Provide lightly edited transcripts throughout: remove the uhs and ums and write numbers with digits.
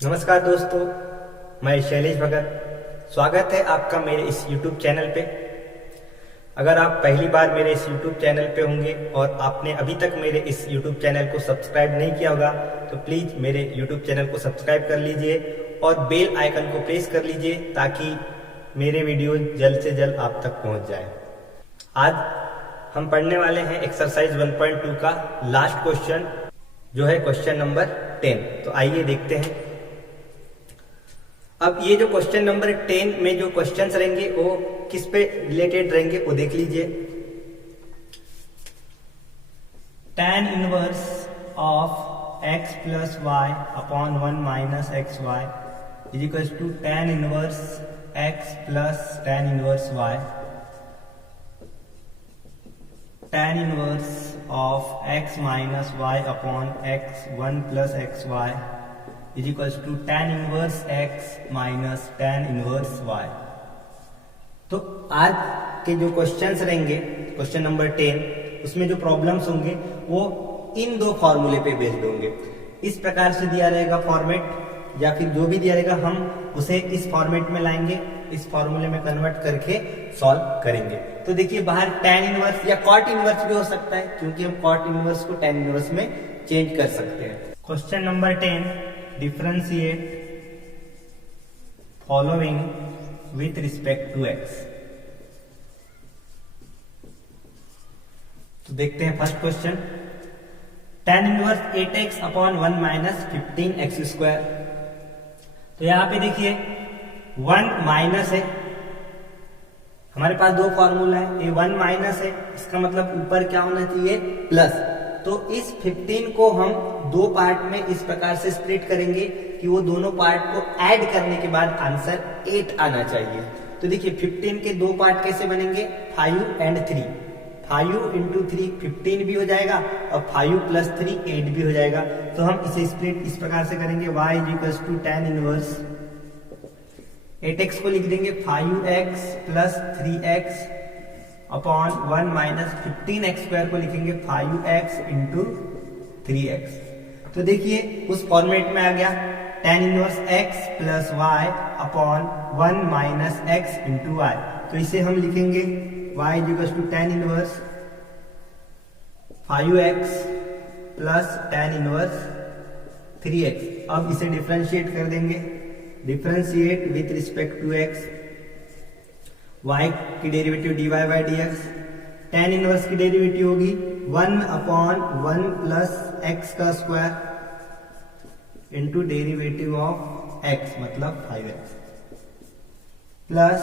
नमस्कार दोस्तों, मैं शैलेश भगत। स्वागत है आपका मेरे इस YouTube चैनल पे। अगर आप पहली बार मेरे इस YouTube चैनल पे होंगे और आपने अभी तक मेरे इस YouTube चैनल को सब्सक्राइब नहीं किया होगा तो प्लीज़ मेरे YouTube चैनल को सब्सक्राइब कर लीजिए और बेल आइकन को प्रेस कर लीजिए ताकि मेरे वीडियो जल्द से जल्द आप तक पहुंच जाए। आज हम पढ़ने वाले हैं एक्सरसाइज 1.2 का लास्ट क्वेश्चन, जो है क्वेश्चन नंबर 10। तो आइए देखते हैं। अब ये जो क्वेश्चन नंबर 10 में जो क्वेश्चंस रहेंगे वो किस पे रिलेटेड रहेंगे वो देख लीजिए। tan inverse of x plus y upon 1 minus x y is equal to tan inverse x plus tan inverse y। tan inverse of x minus y upon x 1 plus x y is equal to tan inverse x minus tan inverse y। तो आज के जो questions रहेंगे, question number 10, उसमें जो problems होंगे वो इन दो फॉर्मूले पे बेस्ड होंगे। इस प्रकार से दिया रहेगा फॉर्मेट, या फिर जो भी दिया रहेगा हम उसे इस फॉर्मेट में लाएंगे, इस फॉर्मूले में कन्वर्ट करके सॉल्व करेंगे। तो देखिए, बाहर tan इनवर्स या cot इनवर्स भी हो सकता है, क्योंकि हम cot इनवर्स को tan इनवर्स में चेंज कर सकते हैं। Question number 10, differentiate following with respect to x। तो देखते हैं first question. tan inverse 8x upon 1 minus 15x square. तो यहां पे देखिए 1 माइनस है, हमारे पास दो फॉर्मूला है, ये 1 माइनस है, इसका मतलब ऊपर क्या होना चाहिए, प्लस। तो इस 15 को हम दो पार्ट में इस प्रकार से स्प्लिट करेंगे कि वो दोनों पार्ट को ऐड करने के बाद आंसर 8 आना चाहिए। तो देखिए 15 के दो पार्ट कैसे बनेंगे, 5 एंड 3। 5 इंटू 3 15 भी हो जाएगा और 5 प्लस 3 8 भी हो जाएगा। तो हम इसे स्प्लिट इस प्रकार से करेंगे, y is equal to tan inverse 8x को लिख देंगे 5x plus 3x upon 1 minus 15x square को लिखेंगे 5x इंटू 3x। तो देखिए उस फॉर्मेट में आ गया tan inverse x plus y upon 1 minus x into y. तो इसे हम लिखेंगे y is equal to tan inverse 5x plus tan inverse 3x। अब इसे डिफरेंशिएट कर देंगे, differentiate with respect to x, y की derivative dy by dx। tan inverse की डेरिवेटिव होगी 1 अपॉन 1 प्लस x का square into derivative of x मतलब 5x, plus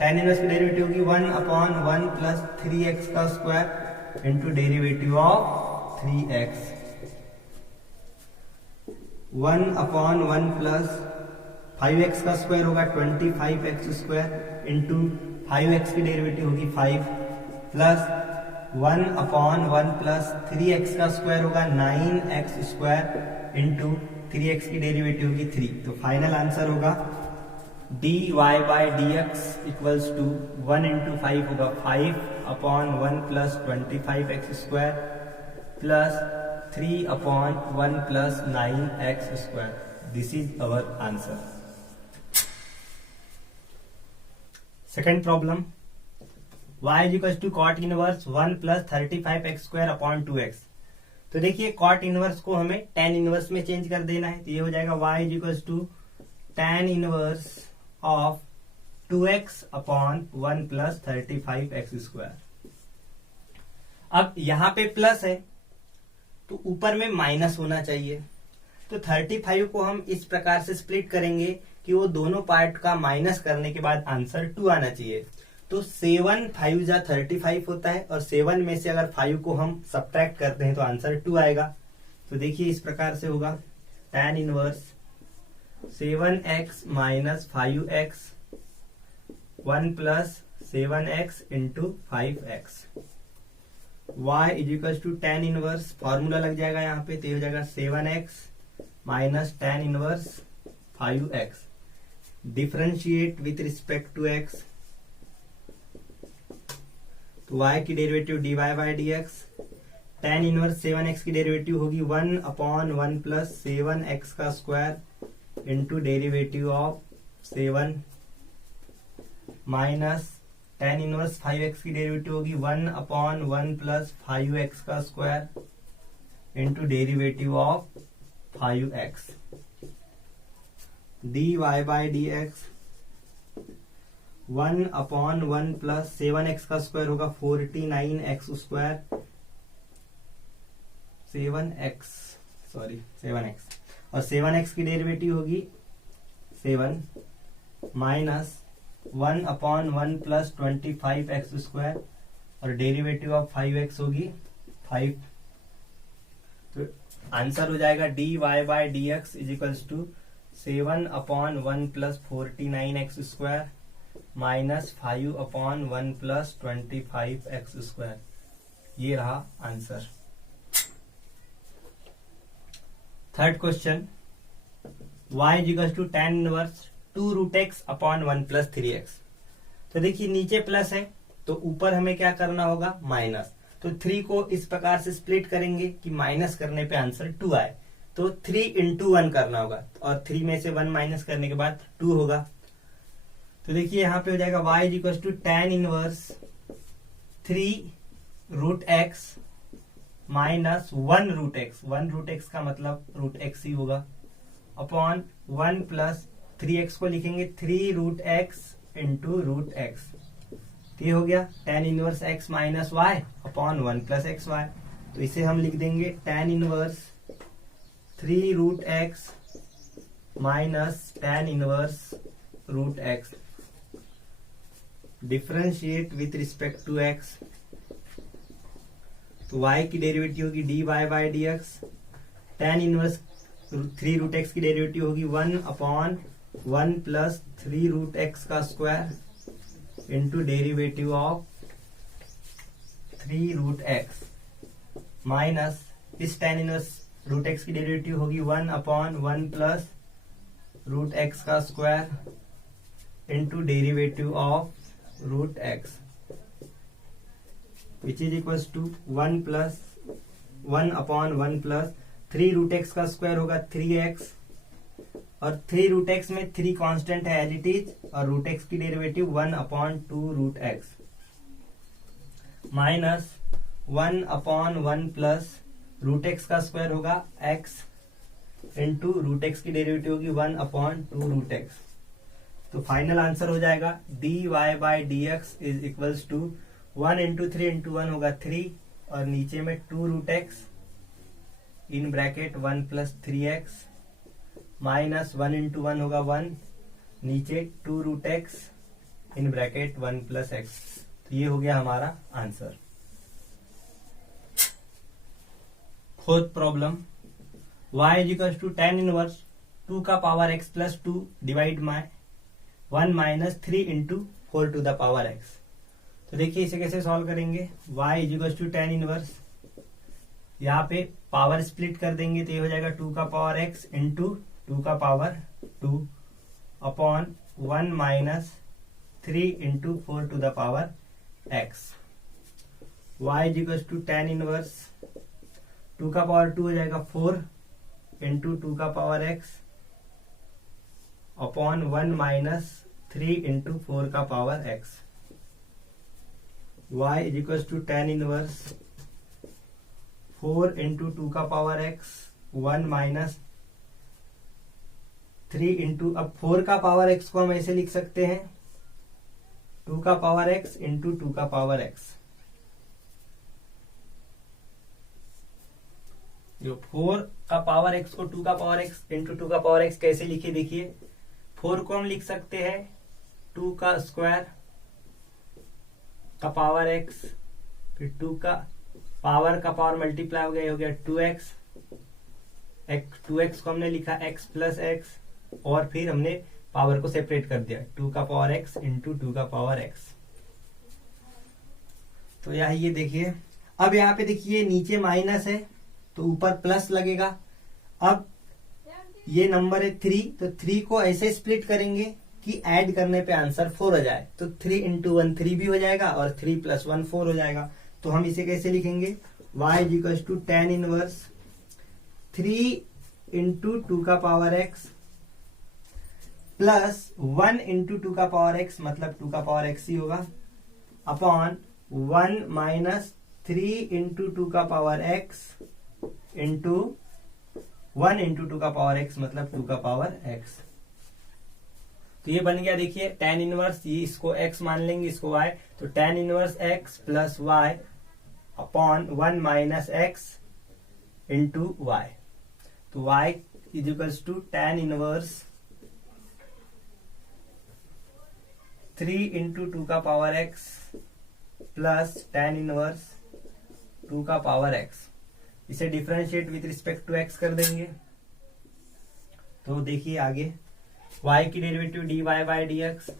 tan inverse की डेरिवेटिव होगी 1 अपॉन 1 प्लस 3x का square into derivative of 3x। 1 upon 1 plus 5x का square होगा 25x square into 5x की डेरिवेटिव होगी 5, प्लस 1 अपॉन 1 प्लस 3x का square होगा 9x स्क्वायर इंटू 3x की डेरिवेटिव होगी 3। तो फाइनल आंसर होगा dy by dx equals to 1 into 5 होगा 5 upon 1 plus 25x square plus 3 upon 1 plus 9x square. This is our answer. Second problem, y is equal to cot inverse 1 plus 35x square upon 2x। तो देखिए cot inverse को हमें tan inverse में change कर देना है, तो ये हो जाएगा y is equal to tan inverse of 2x upon 1 plus 35x square. अब यहां पे प्लस है तो ऊपर में माइनस होना चाहिए, तो 35 को हम इस प्रकार से स्प्लिट करेंगे कि वो दोनों पार्ट का माइनस करने के बाद आंसर 2 आना चाहिए। तो 7 5 जा 35 होता है और 7 में से अगर 5 को हम सब्ट्रैक्ट करते हैं तो आंसर 2 आएगा। तो देखिए इस प्रकार से होगा tan inverse 7x minus 5x 1 plus 7x into 5x। y is equal to tan inverse, formula लग जाएगा यहाँ पे, तो ये हो जाएगा 7x minus tan inverse 5x, differentiate with respect to x। तो y की derivative dy by dx, tan inverse 7x की डेरिवेटिव होगी 1 अपॉन 1 प्लस 7x का square into derivative of 7 minus tan inverse 5x की डेरिवेटिव होगी 1/1 plus 5x का square into derivative of 5x dy bye dx 1/1 plus 7x का square होगा 49x square 7x और 7x की डेरिवेटिव होगी 7 माइनस 1/1 प्लस 25x स्क्वायर और derivative of 5x होगी 5। तो आंसर हो जाएगा dy bye dx is equals to 7/1 plus 49x square minus 5/1 plus 25x square. ये रहा answer. Third question y is equals to tan inverse 2√x upon 1 plus 3x। तो देखिए नीचे प्लस है तो ऊपर हमें क्या करना होगा माइनस। तो 3 को इस प्रकार से स्प्लिट करेंगे कि माइनस करने पे आंसर 2 आए। तो 3 इंटू 1 करना होगा और 3 में से 1 माइनस करने के बाद 2 होगा। तो देखिए यहाँ पे हो जाएगा y is equal to tan inverse 3√x minus 1√x। 1√x का मतलब √x ही होगा अपॉन 1 प्लस 3x को लिखेंगे 3√x इंटू √x। ये हो गया tan inverse x minus y upon 1 plus x y. तो इसे हम लिख देंगे tan inverse 3√x minus tan inverse √x differentiate with respect to x। तो y की डेरिवेटिव होगी dy bye dx। tan inverse 3√x की डेरिवेटिव होगी 1/1 प्लस 3√x का square into derivative of 3√x minus इस tan इनवर्स √x की derivative होगी 1/1 plus √x का square into derivative of √x which is equals to 1/1 plus 3√x का square होगा 3x और 3√x में 3 कांस्टेंट है एज इट इज और √x की derivative 1/2√x minus 1/1 plus √x का स्क्वायर होगा x इंटू √x की डेरिवेटिव होगी 1/2√x। तो फाइनल आंसर हो जाएगा dy bye dx is equals to 1 into 3 into 1 होगा 3 और नीचे में 2√x in bracket 1 plus 3x minus 1 into 1 होगा 1 नीचे 2√x in bracket 1 plus x। तो ये हो गया हमारा answer. Fourth problem y is equal to tan inverse 2 का power x plus 2 divide by 1 minus 3 into 4 to the power x। तो देखिए इसे कैसे सॉल्व करेंगे। y is equal to tan inverse यहाँ पे पावर स्प्लिट कर देंगे तो ये हो जाएगा 2 का पावर x इंटू 2 का power 2 upon 1 minus 3 into 4 to the power x। y is equal to tan inverse 2 का पावर 2 हो जाएगा 4 इंटू 2 का power x upon 1 minus 3 into 4 का power x। y is equal to tan inverse 4 into 2 का power x 1 minus 3 into अब 4 का power x को हम ऐसे लिख सकते हैं 2 का पावर x इंटू 2 का पावर x। जो 4 का पावर x को 2 का पावर x इंटू 2 का पावर x कैसे लिखे देखिए 4 को हम लिख सकते हैं 2 का स्क्वायर का पावर x फिर 2 का पावर मल्टीप्लाई हो गया 2x 2x को हमने लिखा x प्लस x और फिर हमने पावर को सेपरेट कर दिया 2 का पावर x इंटू 2 का पावर x। तो यहाँ ये देखिए अब यहाँ पे देखिए नीचे माइनस है तो ऊपर प्लस लगेगा। अब ये नंबर है 3 तो 3 को ऐसे स्प्लिट करेंगे कि ऐड करने पे आंसर 4 हो जाए। तो 3 इंटू 1 3 भी हो जाएगा और 3 प्लस 1 4 हो जाएगा। तो हम इसे कैसे लिखेंगे y is equal to tan inverse 3 into 2 का power x plus 1 into two का पावर एक्स, मतलब टू का पावर एक्स ही होगा, अपॉन 1 माइनस 3 इंटू टू का power x into 1 into two का पावर एक्स, मतलब टू का पावर एक्स। तो ये बन गया, देखिए tan इनवर्स, ये इसको x मान लेंगे, इसको y, तो tan inverse x plus y upon 1 minus x into y। तो y is equals to tan inverse 3 into two का power x plus tan inverse 2 का पावर x। इसे differentiate with respect to x कर देंगे। तो देखिए आगे y की derivative dy bye dx,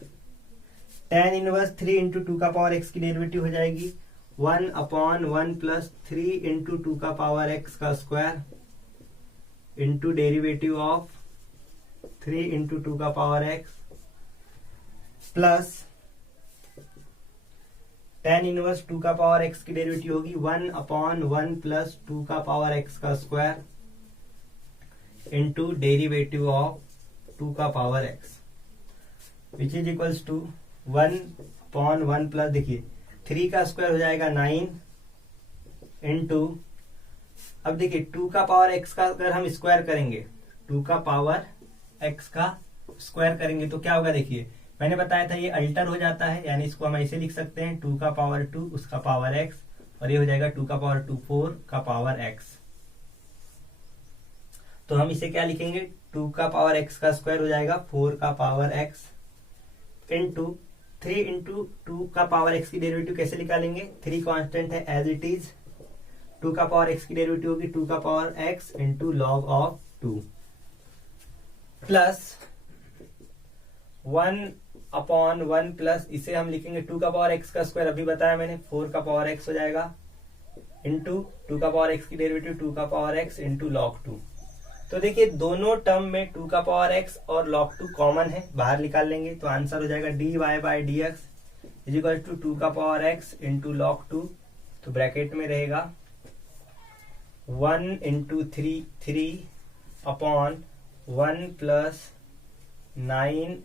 tan inverse 3 into two का पावर x की डेरिवेटिव हो जाएगी 1 अपॉन 1 प्लस 3 इंटू टू का पावर x का square into derivative of 3 into two का power x plus tan inverse 2 का पावर x की डेरिवेटिव होगी 1 अपॉन 1 प्लस 2 का पावर x का स्क्वायर इंटू डेरिवेटिव ऑफ 2 का power x, which is equals to 1 upon 1 plus, देखिए 3 का स्क्वायर हो जाएगा 9 इंटू, अब देखिए 2 का पावर x का अगर हम स्क्वायर करेंगे, 2 का पावर x का स्क्वायर करेंगे तो क्या होगा, देखिए मैंने बताया था ये अल्टर हो जाता है, यानी इसको हम ऐसे लिख सकते हैं 2 का पावर 2 उसका पावर x, और ये हो जाएगा 2 का पावर 2 4 का पावर x। तो हम इसे क्या लिखेंगे, 2 का पावर x का स्क्वायर हो जाएगा 4 का पावर x इंटू 3 इंटू 2 का पावर x की डेरिवेटिव कैसे निकालेंगे, 3 कांस्टेंट है एज इट इज, 2 का पावर x की डेरिवेटिव होगी 2 का power x into log of 2 plus 1 upon 1 plus, इसे हम लिखेंगे 2 का पावर x का स्क्वायर, अभी बताया मैंने 4 का पावर x हो जाएगा इंटू 2 का पावर x की डेरिवेटिव 2 का पावर x इंटू लॉग 2। तो देखिए दोनों टर्म में 2 का पावर x और log 2 कॉमन है, बाहर निकाल लेंगे तो आंसर हो जाएगा dy bye dx is equal to 2 का पावर x इंटू लॉग 2। तो ब्रैकेट में रहेगा 1 इंटू 3 अपॉन 1 प्लस 9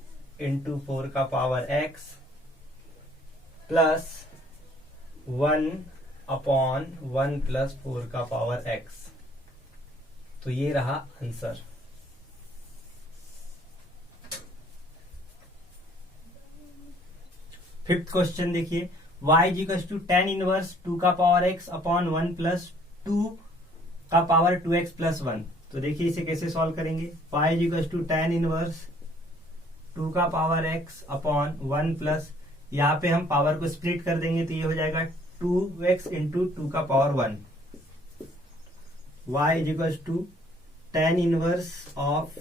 इंटू 4 का power x plus 1 upon 1 plus 4 का पावर x। तो ये रहा आंसर। फिफ्थ क्वेश्चन देखिए, y is equal to tan inverse 2 का पावर x अपॉन 1 प्लस 2 का पावर 2x प्लस 1। तो देखिए इसे कैसे सॉल्व करेंगे, y is equal to tan inverse 2 का पावर x अपॉन 1 प्लस, यहाँ पे हम पावर को स्प्लिट कर देंगे तो ये हो जाएगा 2x इंटू 2 का power 1। y is equal to tan inverse of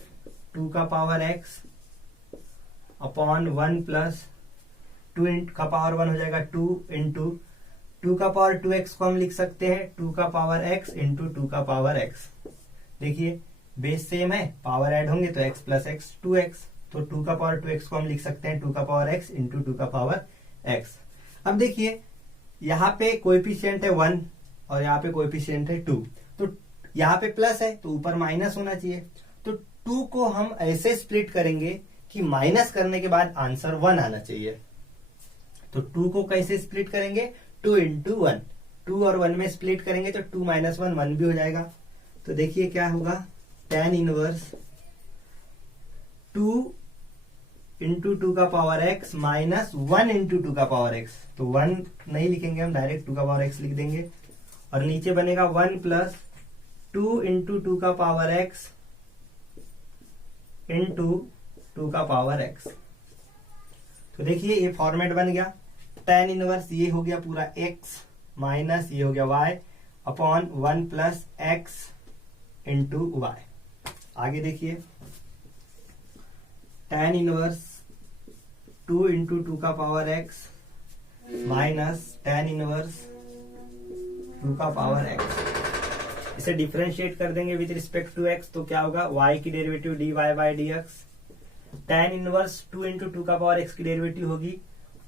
2 का पावर x अपॉन 1 प्लस 2 का पावर 1 हो जाएगा 2 इंटू 2 का पावर 2x को हम लिख सकते हैं 2 का पावर x इंटू 2 का पावर x। देखिए बेस सेम है, पावर ऐड होंगे तो x प्लस x 2x, तो 2 का पावर 2x को हम लिख सकते हैं 2 का पावर x इंटू 2 का पावर x। अब देखिए यहाँ पे कोएफिशिएंट है 1 और यहाँ पे कोएफिशिएंट है 2, तो यहाँ पे प्लस है तो ऊपर माइनस होना चाहिए, तो 2 को हम ऐसे स्प्लिट करेंगे कि माइनस करने के बाद आंसर 1 आना चाहिए। तो 2 को कैसे स्प्लिट करेंगे, 2 इंटू 1, 2 और 1 में स्प्लिट करेंगे तो 2 माइनस 1 1 भी हो जाएगा। तो देखिए क्या होगा, tan इनवर्स 2 इंटू 2 का पावर x माइनस 1 इंटू 2 का पावर x। तो 1 नहीं लिखेंगे हम, डायरेक्ट 2 का पावर x लिख देंगे, और नीचे बनेगा 1 प्लस 2 इंटू 2 का पावर x इंटू 2 का पावर x। तो देखिए ये फॉर्मेट बन गया, tan इनवर्स ये हो गया पूरा x माइनस ये हो गया y upon 1 plus x into y। आगे देखिए tan इनवर्स 2 इंटू 2 का power x minus tan inverse 2 का पावर x। इसे डिफरेंशिएट कर देंगे विद रिस्पेक्ट टू x, तो क्या होगा, y की derivative dy bye dx, tan inverse 2 into 2 का पावर x की डेरिवेटिव होगी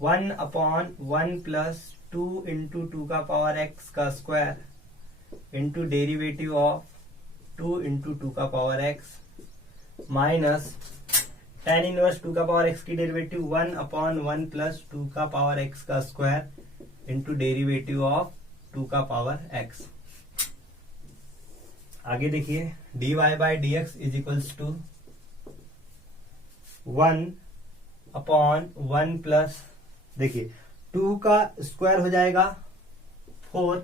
1 अपॉन 1 प्लस 2 इंटू 2 का पावर x का square into derivative of 2 into 2 का power x minus tan inverse 2 का पावर x की डेरिवेटिव 1/1 प्लस 2 का पावर x का स्क्वायर इंटू डेरिवेटिव ऑफ 2 का पावर x। आगे देखिए dy by d x is equals to 1/1 plus, देखिए 2 का स्क्वायर हो जाएगा 4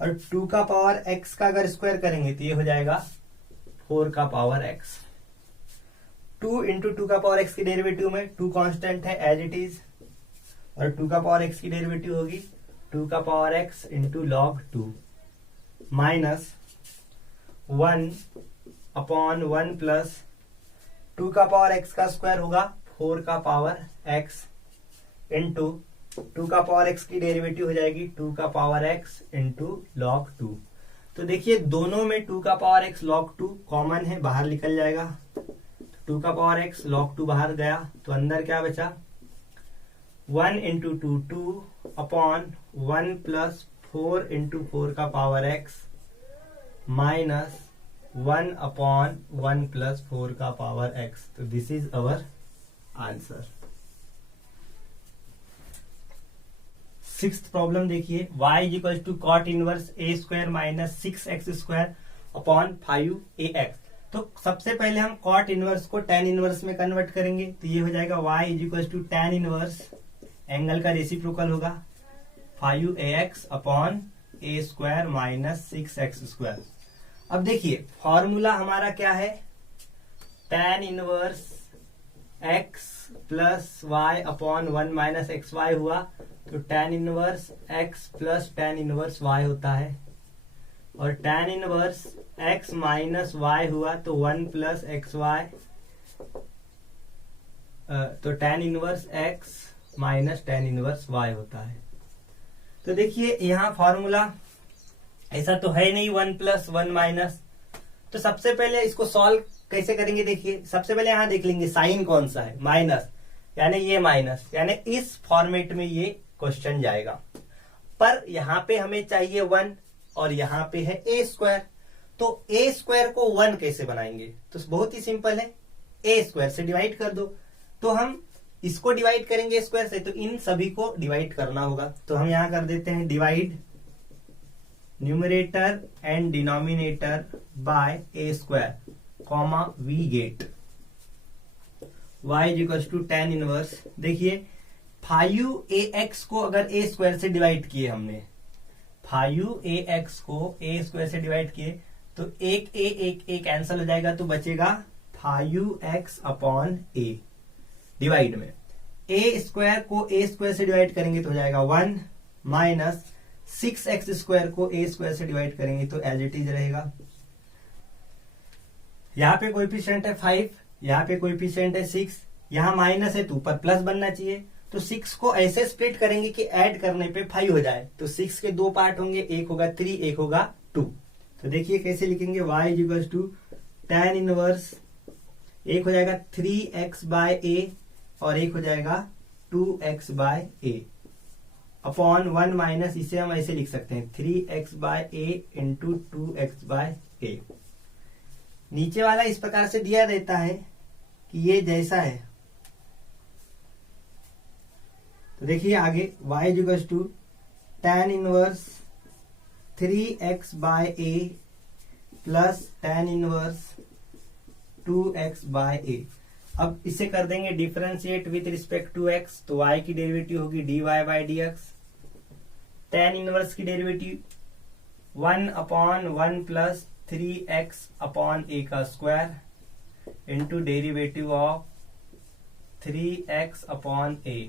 और 2 का पावर x का अगर स्क्वायर करेंगे तो ये हो जाएगा 4 का पावर x। 2 इंटू 2 का पावर x की डेरिवेटिव में 2 कांस्टेंट है एज इट इज, और 2 का पावर x की डेरिवेटिव होगी 2 का power x into log 2 minus 1/1 plus 2 का पावर x का स्क्वायर होगा 4 का पावर x इंटू 2 का पावर x की डेरिवेटिव हो जाएगी 2 का पावर x इंटू लॉग 2। तो देखिए दोनों में 2 का पावर x लॉग 2 कॉमन है, बाहर निकल जाएगा। 2 का पावर x लॉग 2 बाहर गया तो अंदर क्या बचा 1 इंटू 2 2/1 प्लस 4 इंटू 4 का पावर x माइनस 1/1 प्लस 4 का पावर x। तो this is our answer. Sixth problem देखिए y is equal to cot inverse a square minus 6x square upon 5ax। तो सबसे पहले हम कॉट इनवर्स को tan इनवर्स में कन्वर्ट करेंगे, तो ये हो जाएगा y is equal to tan inverse, angle का रेसिप्रोकल होगा 5ax upon a square minus 6x square. अब देखिए फॉर्मूला हमारा क्या है, tan inverse x plus y upon 1 minus x y हुआ तो tan inverse x plus tan inverse y होता है, और tan inverse x minus y हुआ तो 1 प्लस एक्स वाई, तो tan inverse x minus tan inverse y होता है। तो देखिए यहाँ फॉर्मूला ऐसा तो है नहीं 1 प्लस 1 माइनस, तो सबसे पहले इसको सॉल्व कैसे करेंगे, देखिए सबसे पहले यहाँ देख लेंगे साइन कौन सा है, माइनस, यानी ये माइनस, यानी इस फॉर्मेट में ये क्वेश्चन जाएगा। पर यहाँ पे हमें चाहिए 1 और यहाँ पे है a स्क्वायर, तो a स्क्वायर को 1 कैसे बनाएंगे, तो बहुत ही सिंपल है, a स्क्वायर से डिवाइड कर दो। तो हम इसको डिवाइड करेंगे स्क्वायर से, तो इन सभी को डिवाइड करना होगा। तो हम यहाँ कर देते हैं divide numerator and denominator by a square comma we get y is equal to tan inverse. देखिए 5ax को अगर a स्क्वायर से डिवाइड किए हमने, 5ax को a स्क्वायर से डिवाइड किए तो एक a कैंसिल हो जाएगा, तो बचेगा 5x अपॉन a डिवाइड में a स्क्वायर को a स्क्वायर से डिवाइड करेंगे तो हो जाएगा 1 माइनस 6x स्क्वायर को a स्क्वायर से डिवाइड करेंगे तो एज इट इज रहेगा। यहाँ पे कोएफिशिएंट है 5, यहाँ पे कोएफिशिएंट है 6, यहाँ माइनस है तो ऊपर प्लस बनना चाहिए, तो 6 को ऐसे स्प्लिट करेंगे कि ऐड करने पे 5 हो जाए। तो 6 के 2 पार्ट होंगे, एक होगा 3, एक होगा 2। तो देखिए कैसे लिखेंगे, y is equal to tan inverse, एक हो जाएगा 3x बाय a और एक हो जाएगा 2x by a upon 1 minus, इसे हम ऐसे लिख सकते हैं 3x by a into 2x by a। नीचे वाला इस प्रकार से दिया रहता है कि ये जैसा है, तो देखिए आगे y is equal to tan inverse 3x by a plus tan inverse 2x by a। अब इसे कर देंगे differentiate with respect to x, तो y की डेरिवेटिव होगी dy bye dx, tan inverse की derivative 1/1 plus 3x upon a का square into derivative of 3x upon a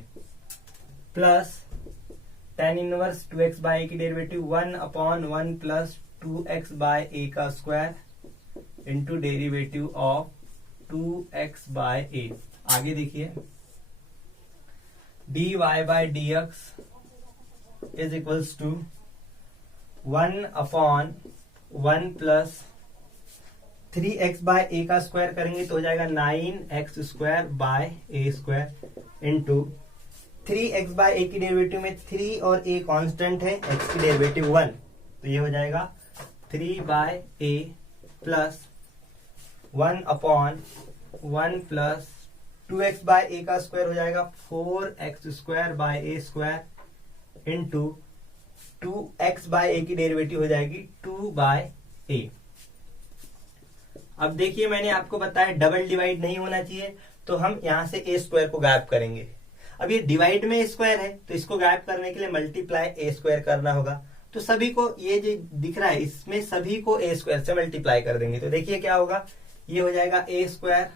plus tan inverse 2x by a की derivative 1/1 plus 2x by a का square into derivative of 2x by a। आगे देखिए dy bye dx is equals to 1/1 plus 3x by a का square करेंगे तो हो जाएगा 9x square by a square into 3x by a की derivative में 3 और a कांस्टेंट है, x की डेरिवेटिव 1, तो ये हो जाएगा 3 by a plus 1/1 plus 2x by a का स्क्वायर हो जाएगा 4x square by a square into 2x by a की डेरिवेटिव हो जाएगी 2 बाय ए। अब देखिए मैंने आपको बताया डबल डिवाइड नहीं होना चाहिए, तो हम यहां से ए स्क्वायर को गायब करेंगे। अब ये डिवाइड में ए स्क्वायर है तो इसको गायब करने के लिए मल्टीप्लाई ए स्क्वायर करना होगा। तो सभी को ये जो दिख रहा है इसमें सभी को ए स्क्वायर से मल्टीप्लाई कर देंगे। तो देखिए क्या होगा, ये हो जाएगा ए स्क्वायर,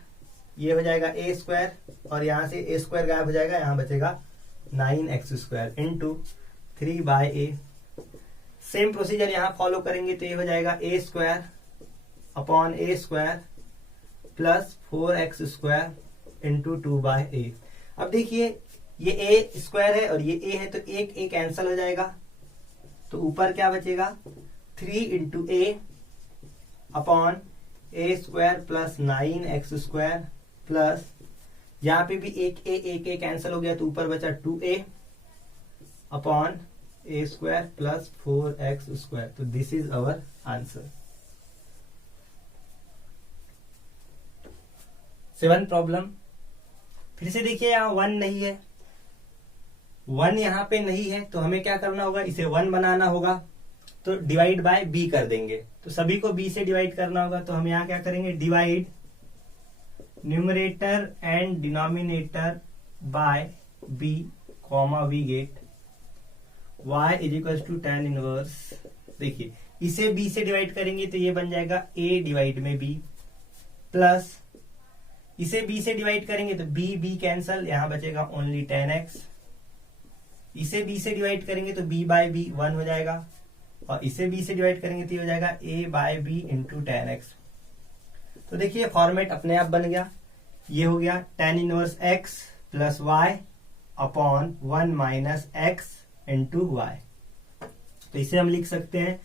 ये हो जाएगा ए स्क्वायर और यहां से ए स्क्वायर गायब हो जाएगा, यहां बचेगा 9x square into 3 by a. Same procedure यहां फॉलो करेंगे तो ये हो जाएगा a square upon a square plus 4x square into 2 by a. अब देखिए ये ए स्क्वायर है और ये ए है तो एक ए कैंसिल हो जाएगा, तो ऊपर क्या बचेगा 3 into a upon a square plus 9x square plus यहां पे भी एक ए कैंसिल हो गया तो ऊपर बचा 2a upon a square plus 4x square. तो this is our answer. 7 problem, फिर से देखिए यहां 1 नहीं है, 1 यहां पे नहीं है तो हमें क्या करना होगा, इसे 1 बनाना होगा तो डिवाइड बाय बी कर देंगे। तो सभी को बी से डिवाइड करना होगा तो हम यहां क्या करेंगे, divide numerator and denominator by b comma we get y is equal to tan inverse. देखिए इसे b से डिवाइड करेंगे तो ये बन जाएगा a डिवाइड में b प्लस इसे b से डिवाइड करेंगे तो b कैंसल, यहां बचेगा ओनली 10x। इसे b से डिवाइड करेंगे तो b बाय b 1 हो जाएगा और इसे b से डिवाइड करेंगे तो ये हो जाएगा a by b into 10x। तो देखिए फॉर्मेट अपने आप बन गया, ये हो गया tan inverse x plus y upon 1 minus x into y। तो इसे हम लिख सकते हैं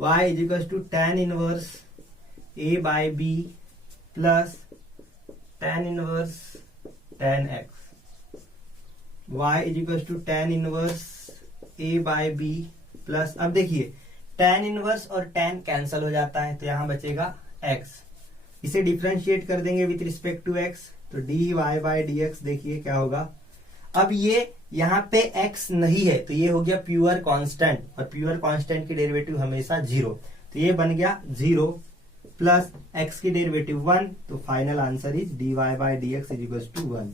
y is equal to tan inverse a by b plus tan inverse tan x। y is equal to tan inverse a by b plus, अब देखिए tan inverse और tan cancel हो जाता है तो यहां बचेगा x। इसे डिफरेंशिएट कर देंगे विथ रिस्पेक्ट टू x तो dy बाय dx। देखिए क्या होगा, अब ये यहाँ पे x नहीं है तो ये हो गया प्योर कांस्टेंट और प्योर कांस्टेंट की डेरिवेटिव हमेशा 0, तो ये बन गया 0 प्लस x की डेरिवेटिव 1। तो final answer is dy bye dx is equal to 1।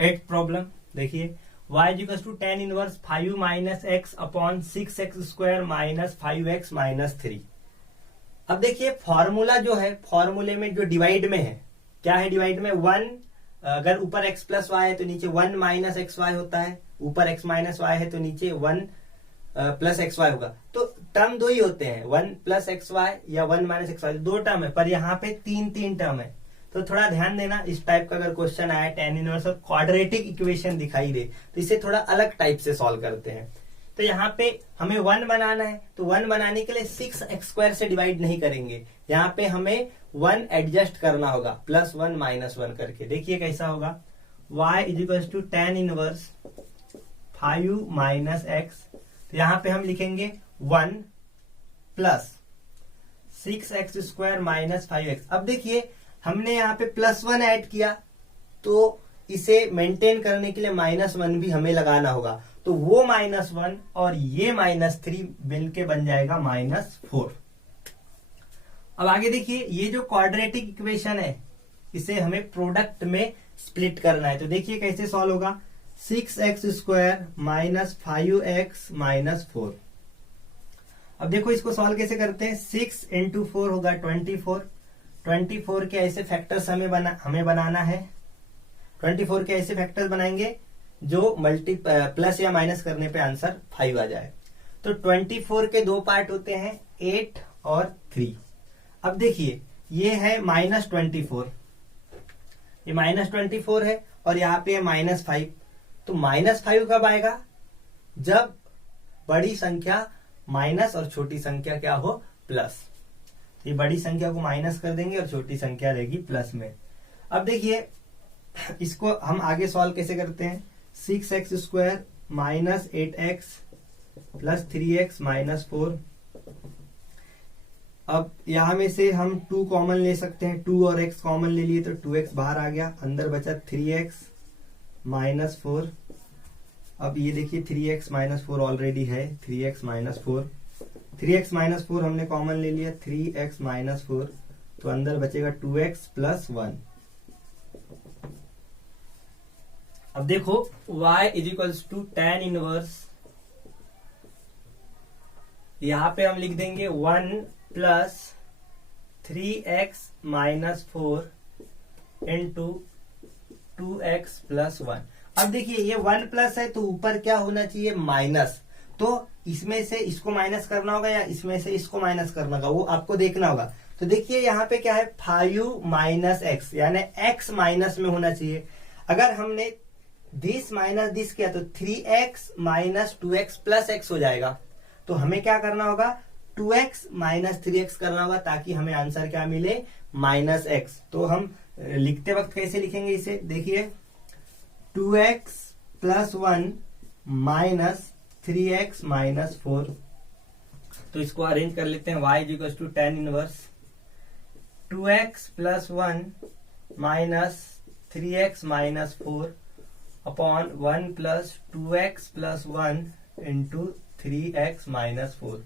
8th problem देखिए y is equal to tan inverse 5 minus x upon 6x square minus 5x minus 3। अब देखिए फॉर्मूला जो है, फॉर्मूले में जो डिवाइड में है, क्या है डिवाइड में 1, अगर ऊपर x प्लस वाई है तो नीचे 1 माइनस एक्स वाई होता है, ऊपर x माइनस वाई है तो नीचे 1 प्लस एक्स वाई होगा। तो टर्म दो ही होते हैं, 1 प्लस एक्स वाई या 1 माइनस एक्स वाई, दो टर्म है, पर यहाँ पे तीन टर्म है। तो थोड़ा ध्यान देना, इस टाइप का अगर क्वेश्चन आया tan इनवर्स और क्वाड्रेटिक इक्वेशन दिखाई दे तो इसे थोड़ा अलग टाइप से सॉल्व करते हैं। तो यहाँ पे हमें 1 बनाना है तो 1 बनाने के लिए 6x स्क्वायर से डिवाइड नहीं करेंगे, यहाँ पे हमें 1 एडजस्ट करना होगा प्लस 1 माइनस 1 करके। देखिए कैसा होगा, y is equal to tan inverse 5 minus x, तो यहाँ पे हम लिखेंगे 1 plus 6x square minus 5x। अब देखिए हमने यहाँ पे प्लस 1 ऐड किया तो इसे मेंटेन करने के लिए माइनस 1 भी हमें लगाना होगा, तो वो -1 और ये -3 मिलके बन जाएगा -4। अब आगे देखिए ये जो क्वाड्रेटिक इक्वेशन है इसे हमें प्रोडक्ट में स्प्लिट करना है। तो देखिए कैसे सॉल्व होगा, 6x square minus 5x minus 4। अब देखो इसको सॉल्व कैसे करते हैं, 6 इंटू 4 होगा 24 के ऐसे फैक्टर्स हमें बनाना है। 24 के ऐसे फैक्टर्स बनाएंगे जो प्लस या माइनस करने पे आंसर 5 आ जाए। तो 24 के दो पार्ट होते हैं, 8 और 3। अब देखिए ये है -24, ये -24 है और यहाँ पे है -5। तो -5 कब आएगा, जब बड़ी संख्या माइनस और छोटी संख्या क्या हो, प्लस। ये बड़ी संख्या को माइनस कर देंगे और छोटी संख्या रहेगी प्लस में। अब देखिए इसको हम आगे सॉल्व कैसे करते हैं, 6x square minus 8x plus 3x minus 4। अब यहां में से हम 2 कॉमन ले सकते हैं, 2 और x कॉमन ले लिए तो 2x बाहर आ गया, अंदर बचा 3x माइनस 4। अब ये देखिए 3x माइनस 4 ऑलरेडी है, 3x माइनस 4, 3x माइनस 4 हमने कॉमन ले लिया, 3x माइनस 4, तो अंदर बचेगा 2x प्लस 1। अब देखो y is equals to tan inverse, यहां पे हम लिख देंगे 1 plus 3x minus 4 into 2x plus 1। अब देखिए ये 1 प्लस है तो ऊपर क्या होना चाहिए, माइनस, तो इसमें से इसको माइनस करना होगा या इसमें से इसको माइनस करना होगा, वो आपको देखना होगा। तो देखिए यहाँ पे क्या है, 5 माइनस एक्स, यानी x माइनस में होना चाहिए। अगर हमने दिस माइनस दिस किया तो 3x minus 2x plus x हो जाएगा। तो हमें क्या करना होगा, 2x माइनस 3x करना होगा, ताकि हमें आंसर क्या मिले, माइनस x। तो हम लिखते वक्त कैसे लिखेंगे इसे, देखिए 2x plus 1 minus 3x minus 4। तो इसको अरेंज कर लेते हैं, y is equal to tan inverse 2x plus 1 minus 3x minus 4 upon 1 plus 2x plus 1 into 3x minus 4।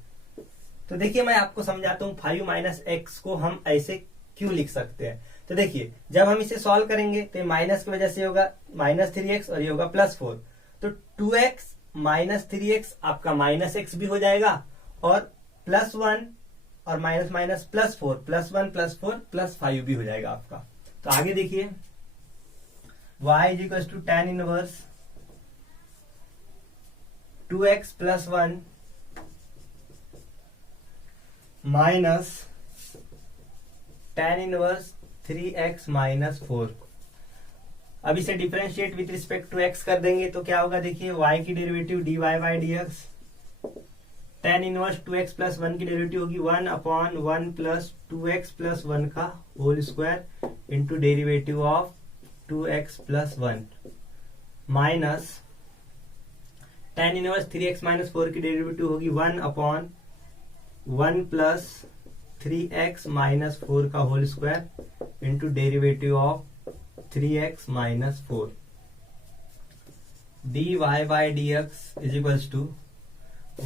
तो देखिए मैं आपको समझाता हूँ 5 माइनस एक्स को हम ऐसे क्यों लिख सकते हैं। तो देखिए जब हम इसे सॉल्व करेंगे तो माइनस की वजह से होगा माइनस 3x और ये होगा प्लस 4, तो 2x माइनस 3x आपका माइनस x भी हो जाएगा और प्लस 1 और minus minus plus 4, plus 1 plus 4 plus 5 भी हो जाएगा आपका। तो आगे देखिए y is equal to tan inverse 2x plus 1 minus tan inverse 3x minus 4। अब इसे differentiate with respect to x कर देंगे तो क्या होगा, देखिए y की derivative dy by dx, tan inverse 2x plus 1 की डेरिवेटिव होगी 1 अपॉन 1 प्लस 2x प्लस 1 का whole square into derivative of 2x plus 1 minus tan inverse 3x minus 4 की डेरिवेटिव होगी 1 अपॉन 1 प्लस 3x माइनस 4 का whole square into derivative of 3x minus 4। dy by dx is equals to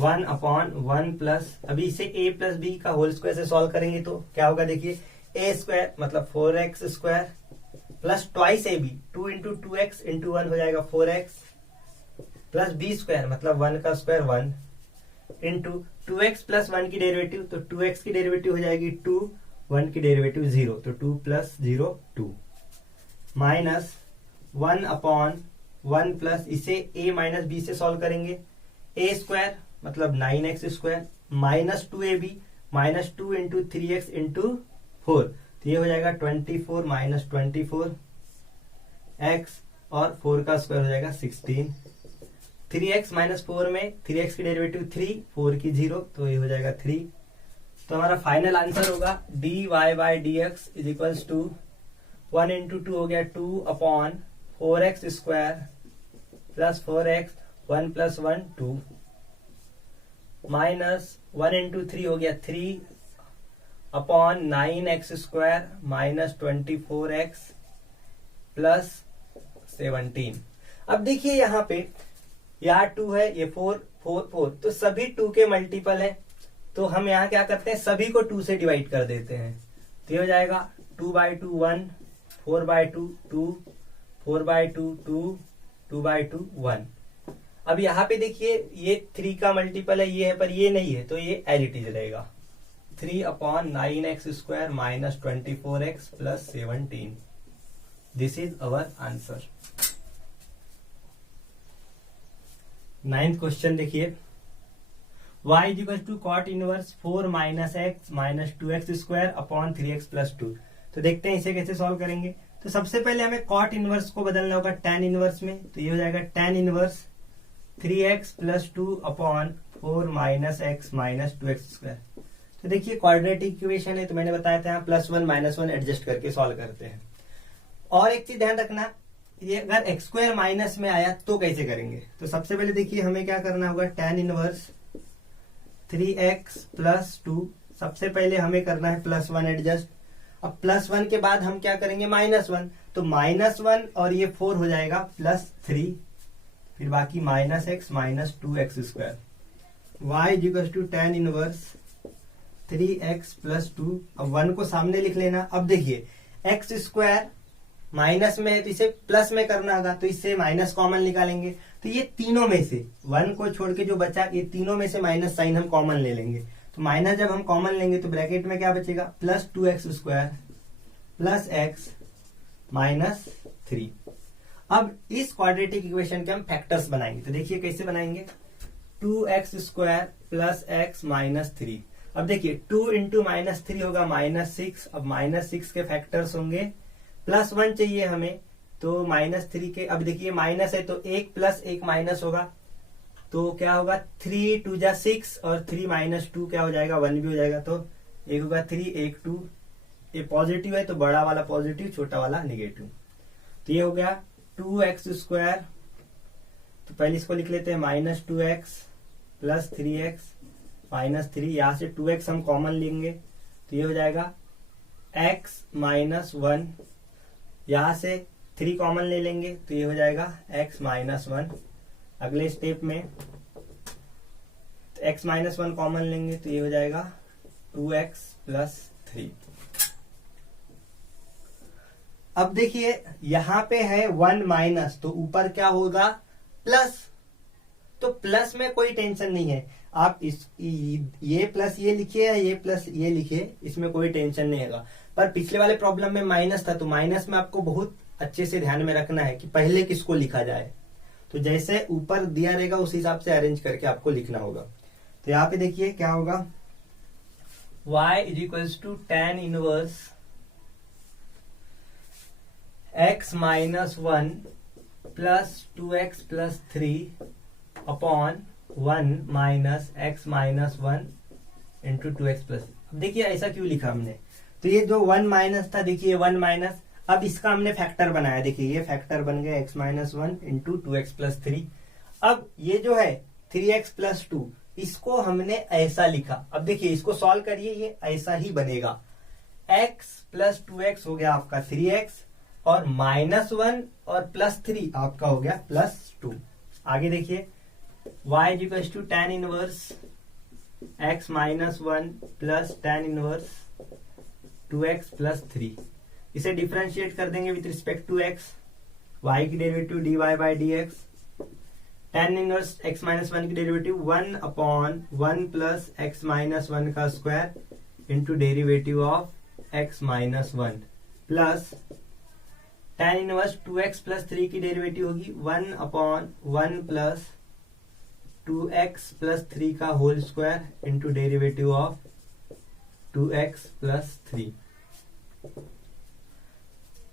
1 upon 1 plus, अभी इसे a plus b का whole square से solve करेंगे तो क्या होगा, देखिए a स्क्वायर मतलब 4x square plus twice a b, 2 into 2x into 1 हो जाएगा 4x प्लस बी स्क्वायर मतलब 1 का स्क्वायर 1 इंटू 2x प्लस 1 की डेरिवेटिव, तो 2x की डेरिवेटिव हो जाएगी 2, 1 की डेरिवेटिव 0, तो 2 प्लस 0 2 माइनस 1 अपॉन 1 प्लस, इसे a माइनस बी से सॉल्व करेंगे, a स्क्वायर मतलब 9x square minus 2ab minus 2 into 3x into 4, तो ये हो जाएगा 24 माइनस 24 x और 4 का स्क्वायर हो जाएगा 16। 3x माइनस 4 में 3x की डेरिवेटिव 3, 4 की 0, तो ये हो जाएगा 3। तो हमारा फाइनल आंसर होगा dy by dx is equals to 1 into 2 हो गया 2 upon 4x square plus 4x 1 plus 1 2 minus 1 into 3 हो गया 3 upon 9x square minus 24x plus 17। अब देखिए यहाँ पे यहाँ 2 है, ये 4 4 4, तो सभी 2 के मल्टीपल है, तो हम यहाँ क्या करते हैं, सभी को 2 से डिवाइड कर देते हैं। तो ये हो जाएगा 2 बाई 2 1, 4 बाई 2 2, 4 बाई 2 2, 2 बाई 2 1। अब यहाँ पे देखिए ये 3 का मल्टीपल है, ये है पर ये नहीं है, तो ये एज इट इज रहेगा 3 upon 9x square minus 24x plus 17। This is our answer. 9th question देखिए, y is equal to cot inverse 4 minus x minus 2x square upon 3x plus 2। तो देखते हैं इसे कैसे सॉल्व करेंगे। तो सबसे पहले हमें कॉट इनवर्स को बदलना होगा tan इनवर्स में, तो ये हो जाएगा tan inverse 3x plus 2 upon 4 minus x minus 2x square. तो देखिए क्वाड्रेटिक इक्वेशन है, तो मैंने बताया था यहाँ प्लस 1 माइनस 1 एडजस्ट करके सॉल्व करते हैं। और एक चीज ध्यान रखना, ये अगर एक्स स्क्वायर माइनस में आया तो कैसे करेंगे। तो सबसे पहले देखिए हमें क्या करना होगा, tan इनवर्स 3x प्लस 2 सबसे पहले हमें करना है +1 एडजस्ट। अब +1 के बाद हम क्या करेंगे, -1, तो -1 और ये 4 हो जाएगा +3, फिर बाकी -x -2x²। y = tan inverse 3x + 2। अब 1 को सामने लिख लेना। अब देखिए x² माइनस में है तो इसे प्लस में करना होगा, तो इससे माइनस कॉमन निकालेंगे। तो ये तीनों में से 1 को छोड़ के जो बचा, ये तीनों में से माइनस साइन हम कॉमन ले लेंगे। तो माइनस जब हम कॉमन लेंगे तो ब्रैकेट में क्या बचेगा, +2x² + x -3। अब इस क्वाड्रेटिक इक्वेशन के हम फैक्टर्स बनाएंगे। तो देखिए कैसे बनाएंगे, 2x² + x -3। अब देखिए 2 × -3 होगा -6। अब -6 के फैक्टर्स होंगे, +1 चाहिए हमें, तो -3 के, अब देखिए माइनस है तो 1 + 1 माइनस होगा, तो क्या होगा 3 × 2 = 6 और 3 - 2 क्या हो जाएगा, 1 भी हो जाएगा। तो एक होगा 3, 1 2, ये पॉजिटिव है तो बड़ा वाला पॉजिटिव, छोटा वाला निगेटिव। तो ये हो गया 2x², तो पहले इसको लिख लेते हैं -2x + 3x -3। यहां से 2x हम कॉमन लेंगे तो ये हो जाएगा x -1। यहां से 3 कॉमन ले लेंगे तो ये हो जाएगा x -1। अगले स्टेप में x -1 कॉमन लेंगे तो ये हो जाएगा 2x + 3। अब देखिए यहां पे है 1 माइनस, तो ऊपर क्या होगा, प्लस। तो प्लस में कोई टेंशन नहीं है, आप ये प्लस ये लिखिए या ये प्लस ये लिखिए, इसमें कोई टेंशन नहीं होगा। पर पिछले वाले प्रॉब्लम में माइनस था, तो माइनस में आपको बहुत अच्छे से ध्यान में रखना है कि पहले किसको लिखा जाए। तो जैसे ऊपर दिया रहेगा उस हिसाब से अरेंज करके आपको लिखना होगा। तो यहाँ पे देखिए क्या होगा, y = tan inverse x -1 + 2x + 3 upon 1 - x -1 × 2x+। अब देखिए ऐसा क्यों लिखा हमने, तो ये जो 1 माइनस था, देखिए 1 माइनस, अब इसका हमने फैक्टर बनाया। देखिए ये फैक्टर बन गया x -1 × 2x + 3। अब ये जो है 3x + 2, इसको हमने ऐसा लिखा। अब देखिए इसको सॉल्व करिए, ये ऐसा ही बनेगा, x + 2x हो गया आपका 3x, और -1 और +3 आपका हो गया +2। आगे देखिए y = tan inverse x -1 + tan inverse 2x + 3। इसे डिफरेंशिएट कर देंगे with respect to x, y की derivative dy/dx, tan inverse x -1 की डेरिवेटिव 1/1 + x -1 का square into derivative of x -1 plus tan inverse 2x + 3 की डेरिवेटिव होगी 1/1 + 2x + 3 का whole square into derivative of 2x + 3।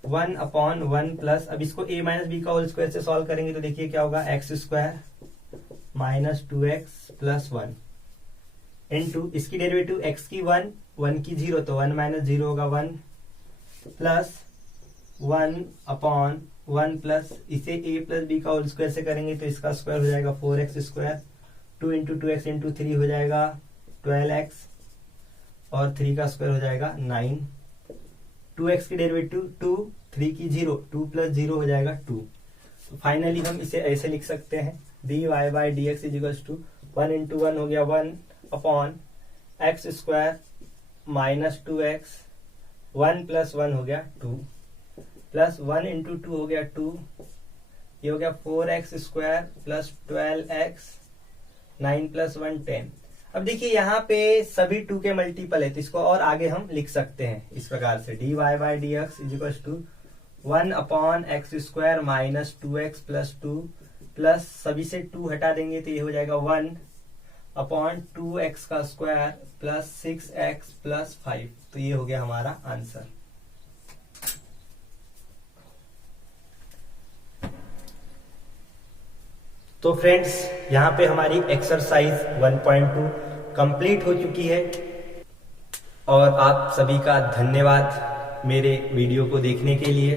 1/1 plus, अब इसको a - b का whole square से सॉल्व करेंगे तो देखिए क्या होगा, x² - 2x + 1 इंटू इसकी डेरिवेटिव x की 1 की 0, तो 1 - 0 होगा 1 प्लस 1/1 प्लस, इसे a + b का होल स्क्वायर से करेंगे तो इसका स्क्वायर हो जाएगा 4x², 2 × 2x × 3 हो जाएगा 12x, और 3 का स्क्वायर हो जाएगा 9। 2x की डेरिवेटिव 2, 3 की 0, 2 + 0 हो जाएगा 2। तो फाइनली हम इसे ऐसे लिख सकते हैं, dy/dx = 1 × 1 हो गया 1/x² - 2x, 1 + 1 हो गया 2, प्लस 1 × 2 हो गया 2, ये हो गया 4x² + 12x, 9 + 1 10। अब देखिए यहाँ पे सभी 2 के मल्टीपल है, तो इसको और आगे हम लिख सकते हैं इस प्रकार से, dy/dx = 1/x² - 2x + 2 प्लस, सभी से 2 हटा देंगे तो ये हो जाएगा 1/2x का स्क्वायर प्लस 6x + 5। तो ये हो गया हमारा आंसर। तो फ्रेंड्स यहाँ पे हमारी एक्सरसाइज 1.2 कंप्लीट हो चुकी है, और आप सभी का धन्यवाद मेरे वीडियो को देखने के लिए।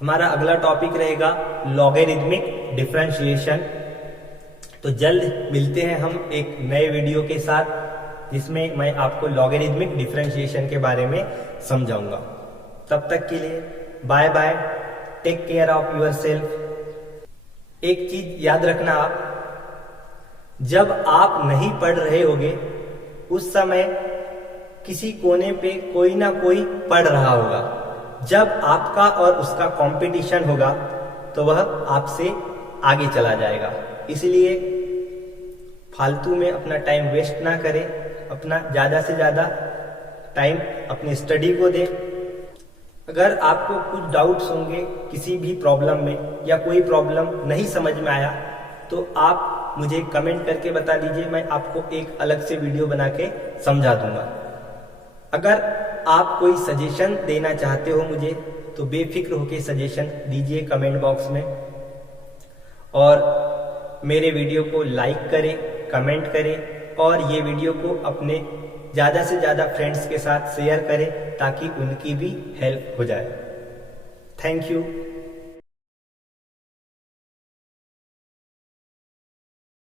हमारा अगला टॉपिक रहेगा लॉगरिथमिक डिफरेंशिएशन। तो जल्द मिलते हैं हम एक नए वीडियो के साथ। जिसमें मैं आपको लॉगरिथमिक डिफरेंशिएशन के बारे में समझाऊंगा। तब तक के लिए bye bye, take care of yourself. एक चीज याद रखना, आप जब आप नहीं पढ़ रहे होगे उस समय किसी कोने पे कोई ना कोई पढ़ रहा होगा। जब आपका और उसका कंपटीशन होगा तो वह आपसे आगे चला जाएगा। इसलिए फालतू में अपना टाइम वेस्ट ना करें, अपना ज्यादा से ज्यादा टाइम अपनी स्टडी को दें। अगर आपको कुछ डाउट्स होंगे किसी भी प्रॉब्लम में या कोई प्रॉब्लम नहीं समझ में आया तो आप मुझे कमेंट करके बता दीजिए, मैं आपको एक अलग से वीडियो बना के समझा दूंगा। अगर आप कोई सजेशन देना चाहते हो मुझे तो बेफिक्र होकर सजेशन दीजिए कमेंट बॉक्स में, और मेरे वीडियो को लाइक करें, कमेंट करें और ये वीडियो को अपने ज्यादा से ज्यादा फ्रेंड्स के साथ शेयर करें ताकि उनकी भी हेल्प हो जाए। Thank you.